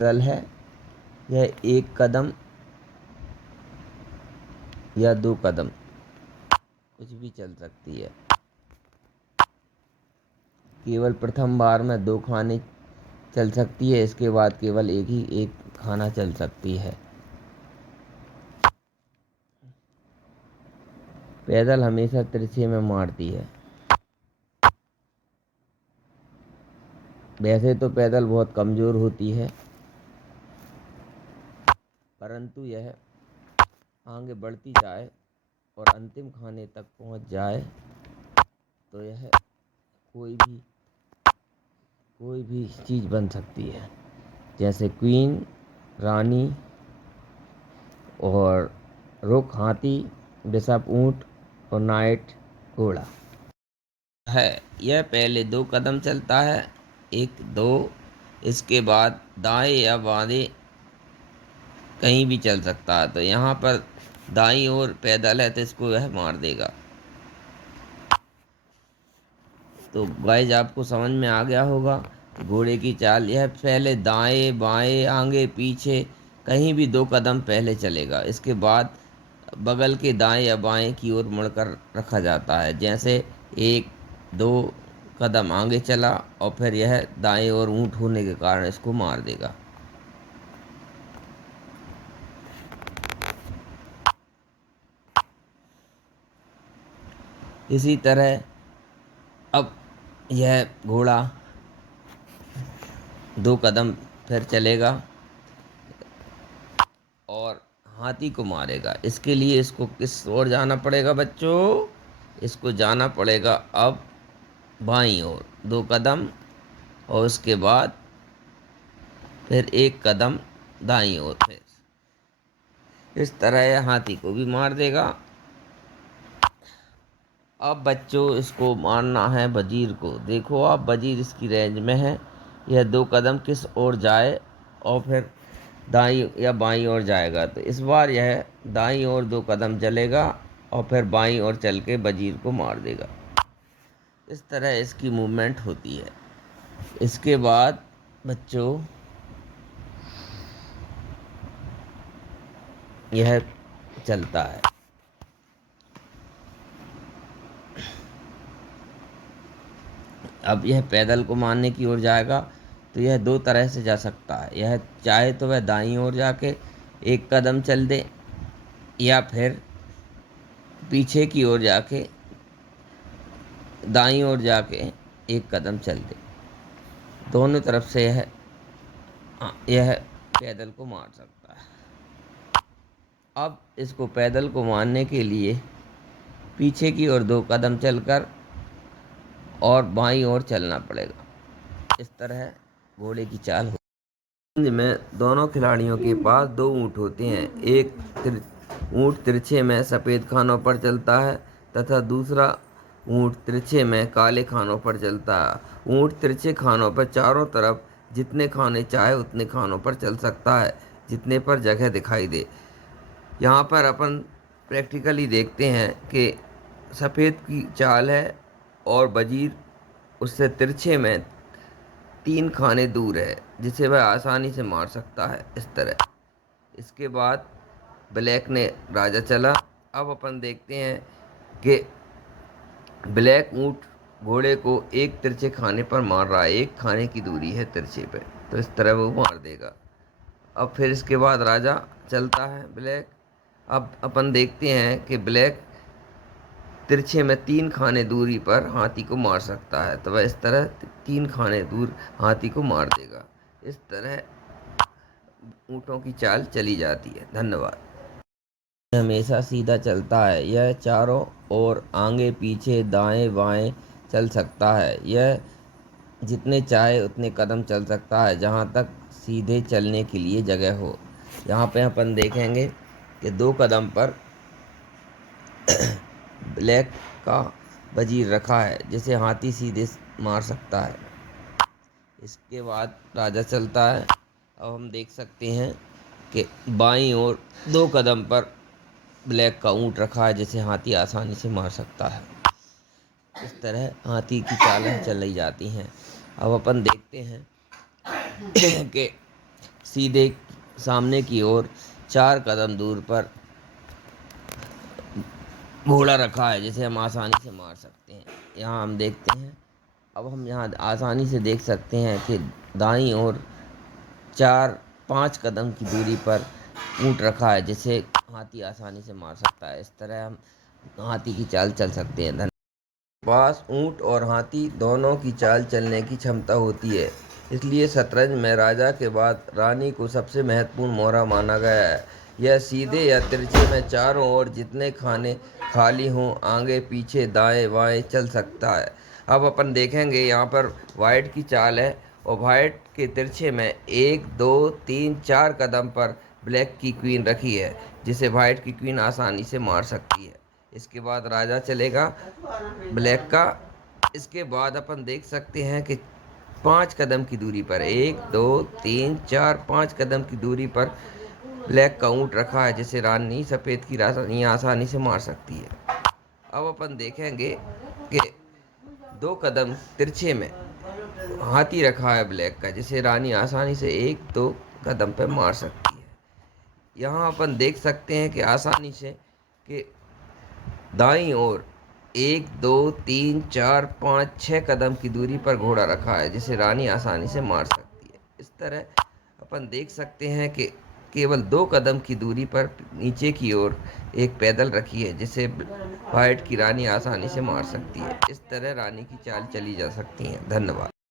पैदल है, यह एक कदम या दो कदम कुछ भी चल सकती है। केवल प्रथम बार में दो खाने चल सकती है, इसके बाद केवल एक खाना चल सकती है। पैदल हमेशा तिरछे में मारती है। वैसे तो पैदल बहुत कमज़ोर होती है, परंतु यह आगे बढ़ती जाए और अंतिम खाने तक पहुंच जाए तो यह कोई भी कोई भी चीज़ बन सकती है, जैसे क्वीन, रानी और रुक हाथी, बिशप ऊंट और नाइट घोड़ा है। यह पहले दो कदम चलता है, एक दो, इसके बाद दाएं या बाएं कहीं भी चल सकता है। तो यहाँ पर दाईं ओर पैदल है तो इसको वह मार देगा। तो गाइस आपको समझ में आ गया होगा घोड़े की चाल। यह पहले दाएं बाएं आगे पीछे कहीं भी दो कदम पहले चलेगा, इसके बाद बगल के दाएं या बाएं की ओर मुड़कर रखा जाता है। जैसे एक दो कदम आगे चला और फिर यह दाएं ओर ऊंट होने के कारण इसको मार देगा। इसी तरह अब यह घोड़ा दो कदम फिर चलेगा और हाथी को मारेगा। इसके लिए इसको किस ओर जाना पड़ेगा बच्चों? इसको जाना पड़ेगा अब बाईं ओर दो कदम और उसके बाद फिर एक कदम दाईं ओर। फिर इस तरह यह हाथी को भी मार देगा। अब बच्चों इसको मारना है वजीर को। देखो आप वजीर इसकी रेंज में है, यह दो कदम किस ओर जाए और फिर दाईं या बाईं ओर जाएगा। तो इस बार यह दाईं ओर दो कदम चलेगा और फिर बाईं ओर चल के वजीर को मार देगा। इस तरह इसकी मूवमेंट होती है। इसके बाद बच्चों यह चलता है। अब यह पैदल को मारने की ओर जाएगा तो यह दो तरह से जा सकता है। यह चाहे तो वह दाईं ओर जाके एक कदम चल दे या फिर पीछे की ओर जाके दाईं ओर जाके एक कदम चल दे। दोनों तरफ से यह पैदल को मार सकता है। अब इसको पैदल को मारने के लिए पीछे की ओर दो कदम चलकर और बाईं ओर चलना पड़ेगा। इस तरह घोड़े की चाल में दोनों खिलाड़ियों के पास दो ऊँट होते हैं। एक ऊँट तिरछे में सफ़ेद खानों पर चलता है तथा दूसरा ऊँट तिरछे में काले खानों पर चलता है। ऊँट तिरछे खानों पर चारों तरफ जितने खाने चाहे उतने खानों पर चल सकता है, जितने पर जगह दिखाई दे। यहाँ पर अपन प्रैक्टिकली देखते हैं कि सफ़ेद की चाल है और वजीर उससे तिरछे में तीन खाने दूर है, जिसे वह आसानी से मार सकता है। इस तरह इसके बाद ब्लैक ने राजा चला। अब अपन देखते हैं कि ब्लैक ऊँट घोड़े को एक तिरछे खाने पर मार रहा है, एक खाने की दूरी है तिरछे पे, तो इस तरह वो मार देगा। अब फिर इसके बाद राजा चलता है ब्लैक। अब अपन देखते हैं कि ब्लैक तिरछे में तीन खाने दूरी पर हाथी को मार सकता है, तो वह इस तरह तीन खाने दूर हाथी को मार देगा। इस तरह ऊँटों की चाल चली जाती है। धन्यवाद। हमेशा सीधा चलता है। यह चारों ओर आगे पीछे दाएं बाएं चल सकता है। यह जितने चाहे उतने कदम चल सकता है जहाँ तक सीधे चलने के लिए जगह हो। यहाँ पे अपन देखेंगे कि दो कदम पर ब्लैक का वजीर रखा है, जिसे हाथी सीधे मार सकता है। इसके बाद राजा चलता है। अब हम देख सकते हैं कि बाईं ओर दो कदम पर ब्लैक का ऊँट रखा है, जिसे हाथी आसानी से मार सकता है। इस तरह हाथी की चालें चलाई जाती हैं। अब अपन देखते हैं कि सीधे सामने की ओर 4 कदम दूर पर घोड़ा रखा है जिसे हम आसानी से मार सकते हैं। यहाँ हम देखते हैं, अब हम यहाँ आसानी से देख सकते हैं कि दाईं ओर 4-5 कदम की दूरी पर ऊँट रखा है जिसे हाथी आसानी से मार सकता है। इस तरह हम हाथी की चाल चल सकते हैं। पास ऊँट और हाथी दोनों की चाल चलने की क्षमता होती है, इसलिए शतरंज में राजा के बाद रानी को सबसे महत्वपूर्ण मोहरा माना गया है। यह सीधे या तिरछे में चारों ओर जितने खाने खाली हों, आगे पीछे दाएं बाएं चल सकता है। अब अपन देखेंगे यहाँ पर वाइट की चाल है और वाइट के तिरछे में 1 2 3 4 कदम पर ब्लैक की क्वीन रखी है जिसे वाइट की क्वीन आसानी से मार सकती है। इसके बाद राजा चलेगा ब्लैक का। इसके बाद अपन देख सकते हैं कि 5 कदम की दूरी पर 1 2 3 4 5 कदम की दूरी पर ब्लैक का ऊँट रखा है जिसे रानी सफ़ेद की रानी आसानी से मार सकती है। अब अपन देखेंगे कि 2 कदम तिरछे में हाथी रखा है ब्लैक का जिसे रानी आसानी से 1-2 कदम पर मार सकती है। यहाँ अपन देख सकते हैं कि आसानी से कि दाईं ओर 1 2 3 4 5 6 कदम की दूरी पर घोड़ा रखा है जिसे रानी आसानी से मार सकती है। इस तरह अपन देख सकते हैं कि केवल 2 कदम की दूरी पर नीचे की ओर एक पैदल रखी है जिसे वाइट की रानी आसानी से मार सकती है। इस तरह रानी की चाल चली जा सकती है। धन्यवाद।